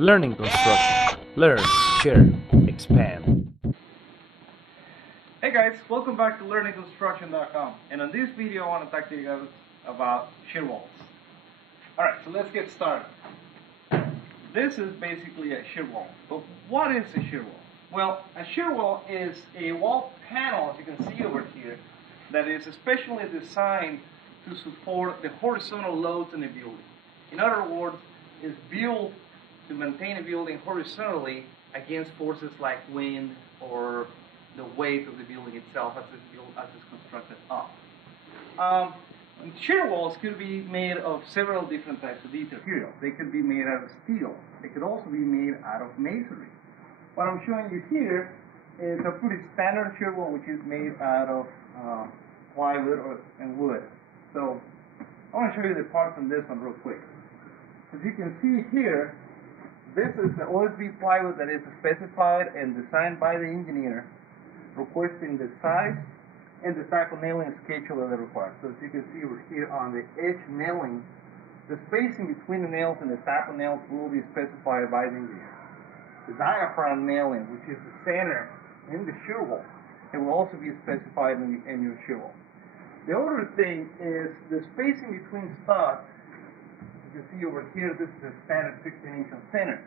Learning construction. Learn, share, expand. Hey guys, welcome back to learningconstruction.com, and on this video I want to talk to you guys about shear walls. Alright, so let's get started. This is basically a shear wall, but what is a shear wall? Well, a shear wall is a wall panel, as you can see over here, that is especially designed to support the horizontal loads in a building. In other words, it's built to maintain a building horizontally against forces like wind or the weight of the building itself as it's constructed up. Shear walls could be made of several different types of materials. They could be made out of steel. They could also be made out of masonry. What I'm showing you here is a pretty standard shear wall, which is made out of plywood and wood. So I want to show you the parts on this one real quick. As you can see here, this is the OSB plywood that is specified and designed by the engineer, requesting the size and the type of nailing schedule that it requires. So as you can see over here on the edge nailing, the spacing between the nails and the type of nails will be specified by the engineer. The diaphragm nailing, which is the center in the shear wall, it will also be specified in your shear wall. The other thing is the spacing between studs. You can see over here, this is a standard 16-inch on center.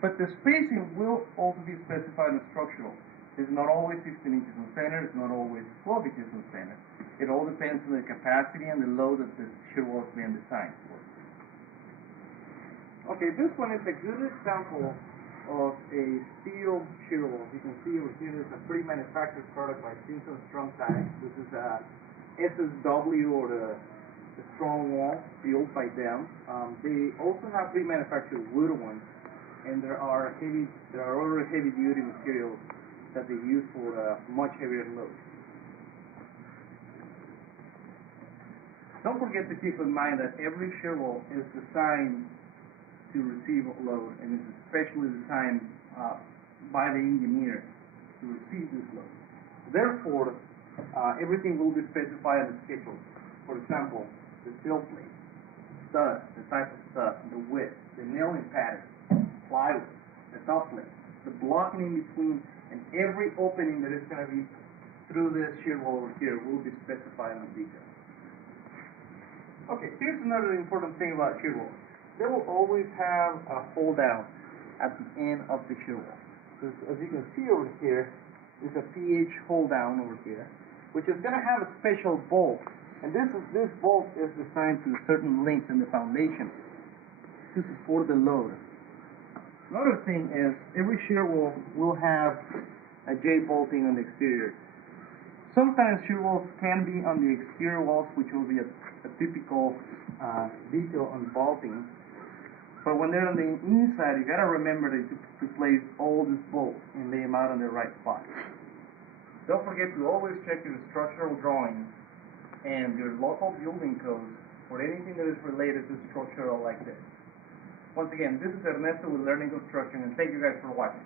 But the spacing will also be specified in structural. It's not always 16 inches on center, it's not always 12 inches on center. It all depends on the capacity and the load that the shear wall is being designed for. Okay, this one is a good example of a steel shear wall. You can see over here, there's a pre-manufactured product by Simpson Strong Tie. This is a SSW, or the strong wall built by them. They also have pre-manufactured wood ones, and there are other heavy-duty materials that they use for much heavier loads. Don't forget to keep in mind that every shear wall is designed to receive a load, and is especially designed by the engineer to receive this load. Therefore, everything will be specified in the schedule. For example, the sill plate, stud, the type of stud, the width, the nailing pattern, plywood, the top plate, the blocking in between, and every opening that is going to be through this shear wall over here will be specified in detail. Okay, here's another important thing about shear walls. They will always have a hold down at the end of the shear wall. So as you can see over here, there's a PH hold down over here, which is going to have a special bolt. And this bolt is designed to a certain length in the foundation to support the load. Another thing is, every shear wall will have a J bolting on the exterior. Sometimes shear walls can be on the exterior walls, which will be a typical detail on bolting. But when they're on the inside, you gotta remember to place all these bolts and lay them out on the right spot. Don't forget to always check your structural drawings and your local building codes for anything that is related to structural like this. Once again, this is Ernesto with Learning Construction, and thank you guys for watching.